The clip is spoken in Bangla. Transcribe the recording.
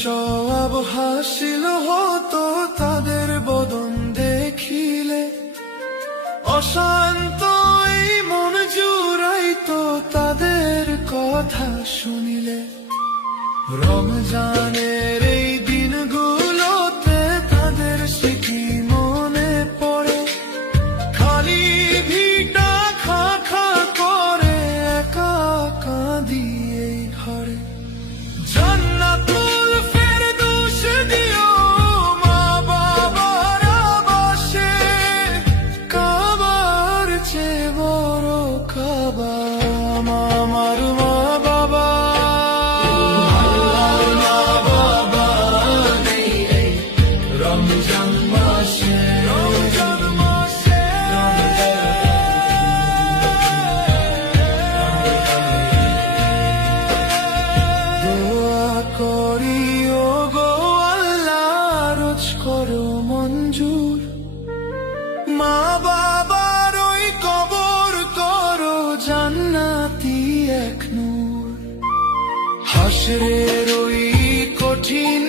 সওয়াব হাসিল হতো তাদের বদন দেখিলে, অশান্ত এই মন জুড়াইতো তাদের কথা শুনিলে। রমজানের এই দিনগুলোতে তাদের স্মৃতি মনে পড়ে, খালি ভিটা খা খা করে একা কাঁদি এই ঘরে। জান্নাতুল ফেরদৌস দিও মা বাবার আবাসে, কাবার চেয়ে বড় কাবা আমার মা বাবা। রমজান মাসে দোয়া করি ও গো আল্লাহ রোজ করো মঞ্জুর, মা বাবার ওই কবর করো জান্নাতি এক নূর। হাসরের ওই কঠিন